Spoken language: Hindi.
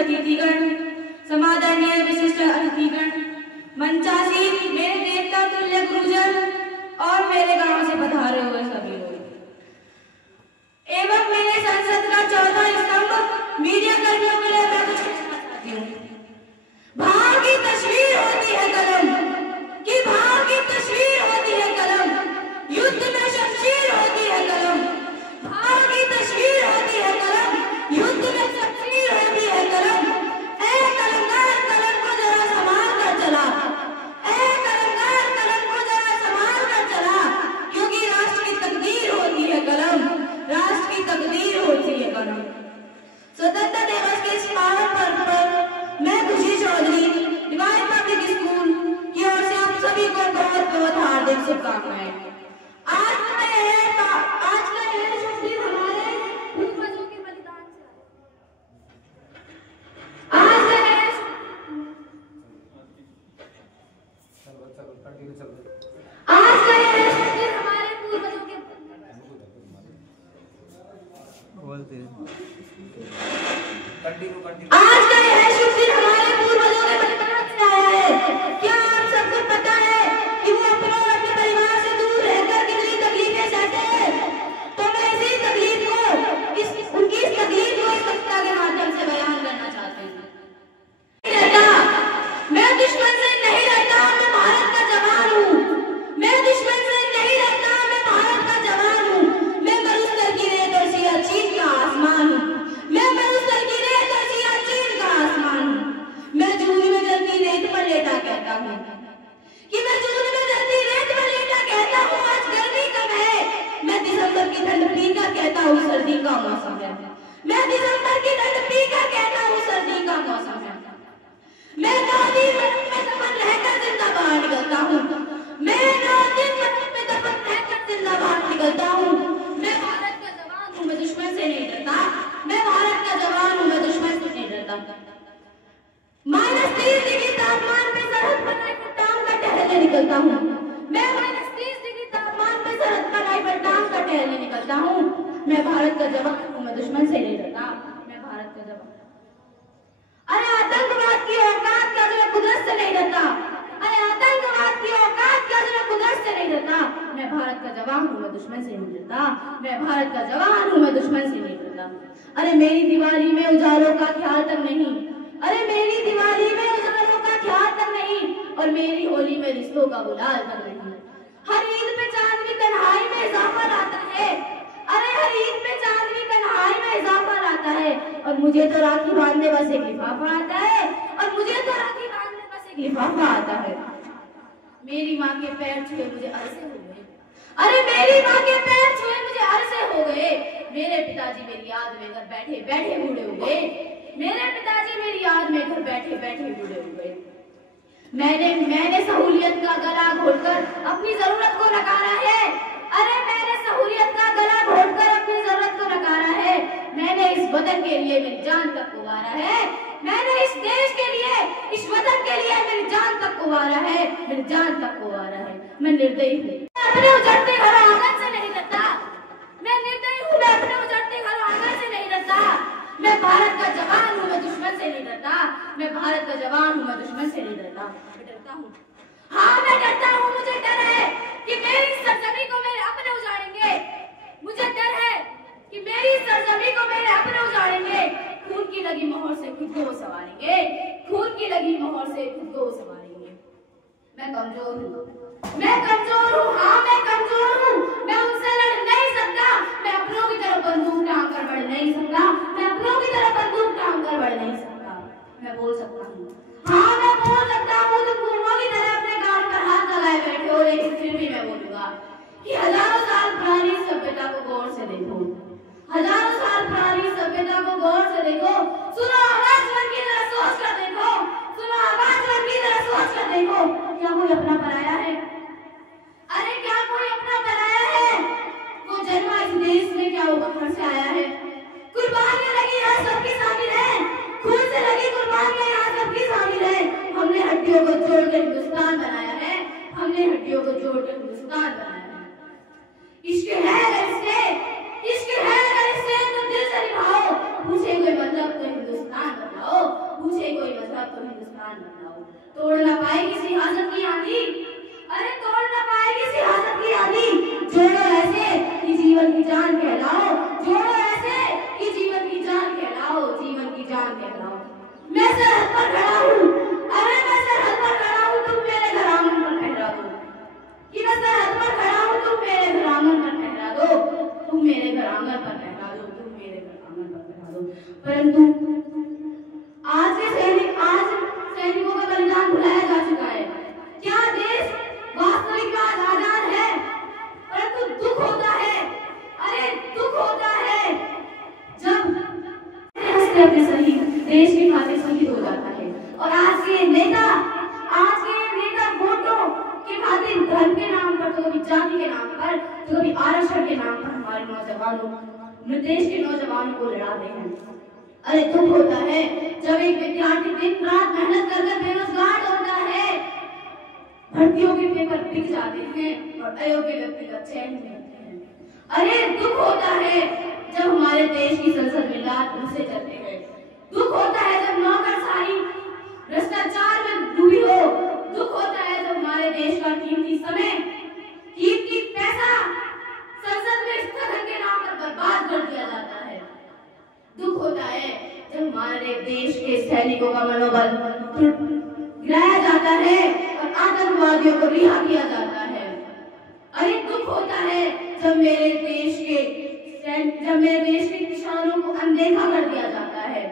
अतिथिगण, समादरणीय विशिष्ट अतिथिगण, मंचासीन मेरे देवता तुल्य गुरुजन और मेरे गांव से पधारे हुए सभी लोग एवं मेरे संसद का चौथा स्तंभ मीडिया कर्मियों के लिए मैं कुछ कहना चाहती हूँ। भाव की तस्वीर होती है कलम, कि भाव की तस्वीर होती है कलम, युद्ध में शमशीर होती है कलम। भाव की तस्वीर होती है कलम, युद्ध में शमशीर होती है कलम। ऐ कलमगार कलम को जरा संभाल कर चला, ऐ कलमगार कलम को जरा संभाल कर चला, क्योंकि राष्ट्र की तकदीर होती है कलम, राष्ट्र की तकदीर होती है कलम। स्वतंत्रता दिवस के इस पावन पर्व पर मैं खुशी चौधरी डिवाइन पब्लिक स्कूल की ओर से आप सभी को बहुत बहुत हार्दिक शुभकामनाएं। आज का यह शुभ दिन हमारे पूर्वजों के बलिदान से आज का यह शुभ दिन हमारे पूर्वजों के आज का यह शुभ दिन हमारे पूर्वजों के बलिदान से आया है। क्या आप सबको पता है कि वो अपने और अपने परिवार से दूर रहकर कितनी तकलीफें सहते हैं? तो मैं इसी तकलीफ को उनकी इस तकलीफ को इस कविता के माध्यम से बयान करना चाहती हूँ। मैं दुश्मन से नहीं डरता, मैं भारत का जवान हूँ। मैं दुश्मन से नहीं डरता, मैं भारत का जवान हूँ। मैं मरुस्थल की रेत और सियाचिन का आसमान हूँ। मैं मरुस्थल की रेत और सियाचिन का आसमान हूँ। मैं जून में जलती रेत पर लेटा कहता हूँ कि मैं जून में जलती रेत पर लेटा कहता हूँ आज गर्मी कम है। मैं दिसंबर की ठंड पीकर कहता हूँ सर्दी का मौसम है। मैं दिसंबर की ठंड पीकर कहता हूँ सर्दी का मौसम है। मैं 9 दिन में दफन रहकर जिंदा बाहर निकलता हूँ। मैं 9 दिन में दफन रहकर जिंदा बाहर निकलता हूँ। मैं भारत का जवान हूँ, मैं दुश्मन से नहीं डरता। मैं भारत का जवान हूँ, मैं दुश्मन से नहीं डरता। -30 डिग्री तापमान पे सरहद पर राइफल टांग कर टहलने निकलता हूँ। मैं -30 डिग्री तापमान पे सरहद पर राइफल टांग कर टहलने निकलता हूँ। मैं भारत का जवान हूँ, मैं दुश्मन से नहीं डरता। मैं भारत का जवान। अरे आतंकवाद की औकात क्या जो मैं कुदरत से नहीं डरता? अरे आतंकवाद की औकात क्या जो मैं कुदरत से नहीं डरता? मैं भारत का जवान हूँ, मैं दुश्मन से नहीं डरता। मैं भारत का जवान हूँ, मैं दुश्मन से नहीं डरता। अरे मेरी दिवाली में उजालों का ख्याल तक नहीं, अरे मेरी दिवाली में उजालों का ख्याल तक नहीं, और मेरी होली में रिश्तों का गुलाल तक नहीं। हर ईद पे चांदनी तन्हाई में इजाफा लाता है। अरे हर ईद पे चांदनी तन्हाई में इजाफा लाता है, और मुझे तो राखी बांधने बस एक लिफाफा आता है, और मुझे तो राखी बांधने बस एक लिफाफा आता है। मेरी माँ के पैर छुए मुझे अरसे हो गए। अरे मेरी माँ के पैर छुए मुझे अरसे हो गए। मेरे पिताजी मेरी याद में घर बैठे बैठे बूढ़े हो गए। मेरे पिताजी मेरी याद में घर बैठे बैठे बूढ़े हो गए। मैंने सहूलियत का गला घोटकर अपनी जरूरत को नकारा है। अरे मैंने सहूलियत का गला घोटकर अपनी जरूरत को नकारा है। मैंने इस वतन के लिए मेरी जान तक को वारा है। मैंने इस देश के लिए, इस वतन के लिए मेरी जान तक को वारा है। मेरी जान तक को वारा है। मैं निर्दयी हूँ, अपने उजड़ते घरों आंगन से नहीं डरता। मैं निर्दयी हूँ, मैं अपने उजड़ते घरों आंगन से नहीं डरता। मैं भारत का जवान हूँ, मैं दुश्मन से नहीं डरता। मैं भारत का जवान हूँ, मैं दुश्मन से नहीं डरता। मैं डरता हूँ, हाँ मैं डरता हूँ। मुझे डर है कि मेरी सरजमी को मेरे अपने उजाड़ेंगे। मुझे डर है कि मेरी सरजमी को मेरे अपने उजाड़ेंगे। खून की लगी मोहर से खुद को वो संवारेंगे। खून की लगी मोहर से खुद को वो संवारेंगे। मैं कमजोर हूँ, मैं कमजोर हूँ, हाँ मैं कमजोर हूँ। मैं उनसे लड़ नहीं सकता। मैं अपनों की तरफ बंदूक टांग कर बढ़ नहीं सकता। मैं अपनों की तरफ बंदूक टांग कर बढ़ नहीं सकता। मैं बोल सकता हूँ, हाँ मैं बोल सकता हूँ। तुम गुंडों की तरह अपने गाल पर हाथ लगाए बैठे हो, लेकिन फिर भी मैं बोलूंगा कि हजारों साल पुरानी सभ्यता को गौर से देखो। हजारों साल पुरानी सभ्यता को गौर से देखो। सुनो आवाज की तरह सोच कर देखो। सुनो आवाज की तरह सोच कर देखो। क्या कोई अपना पराया है? अरे क्या कोई अपना पराया है? वो जन्मा इस देश में, क्या वो बाहर से आया है? कुर्बानियां लगी यहाँ सबकी शामिल है। खून से लगी कुर्बानियां यहाँ सबकी शामिल है। हमने हड्डियों को जोड़कर हिंदुस्तान बनाया है। हमने हड्डियों को जोड़कर हिंदुस्तान बनाया है। इश्क है अगर इससे, इश्क है अगर इससे तो दिल से निभाओ। पूछे कोई मतलब तो हिंदुस्तान बनाओ। तोड़ ना पाएगी सियासत की आंधी, अरे तोड़ ना पाएगी सियासत की आंधी। जोड़ो ऐसे कि जीवन की जान कहलाओ, जोड़ो ऐसे कि जीवन की जान कहलाओ, जीवन की जान कहलाओ। मैं सरहद पर खड़ा हूँ, अरे मैं सरहद पर खड़ा हूँ, तुम मेरे घर आंगन पर ठहरा दो। कि मैं सरहद पर खड़ा हूँ, तुम मेरे घर आंगन पर ठहरा दो, तुम मेरे घर आंगन पर ठहरा दो, तुम मेरे घर आंगन पर ठहरा दो। परंतु आज सैनिकों का बलिदान भुलाया जा चुका है। क्या देश वास्तविक में आजाद है? परंतु दुख होता है, अरे दुख होता है जब हंसते अपने शहीद देश की खातिर शहीद हो जाता है। और आज के नेता वोटों के खातिर धर्म के नाम पर, तो कभी जाति के नाम पर, तो कभी आरक्षण के नाम पर हमारे नौजवानों, देश के नौजवानों को लड़ाते हैं। अरे दुख होता है जब एक विद्यार्थी दिन रात मेहनत कर बेरोजगार होता है, भर्तियों के पेपर बिक जाते हैं और अयोग्य व्यक्ति का चयन होते हैं। अरे दुख होता है जब हमारे देश की संसद में लाल घूंसे चलते हैं। दुख होता है जब नौकरशाही भ्रष्टाचार में डूबी हो। दुख होता है जब हमारे देश का कीमती समय, कीमती पैसा संसद में स्थगन के नाम पर बर्बाद कर दिया जाता है। दुख होता है जब हमारे देश के सैनिकों का मनोबल गिराया जाता है और आतंकवादियों को रिहा किया जाता है। अरे दुख होता है जब मेरे देश के किसानों को अनदेखा कर दिया जाता है।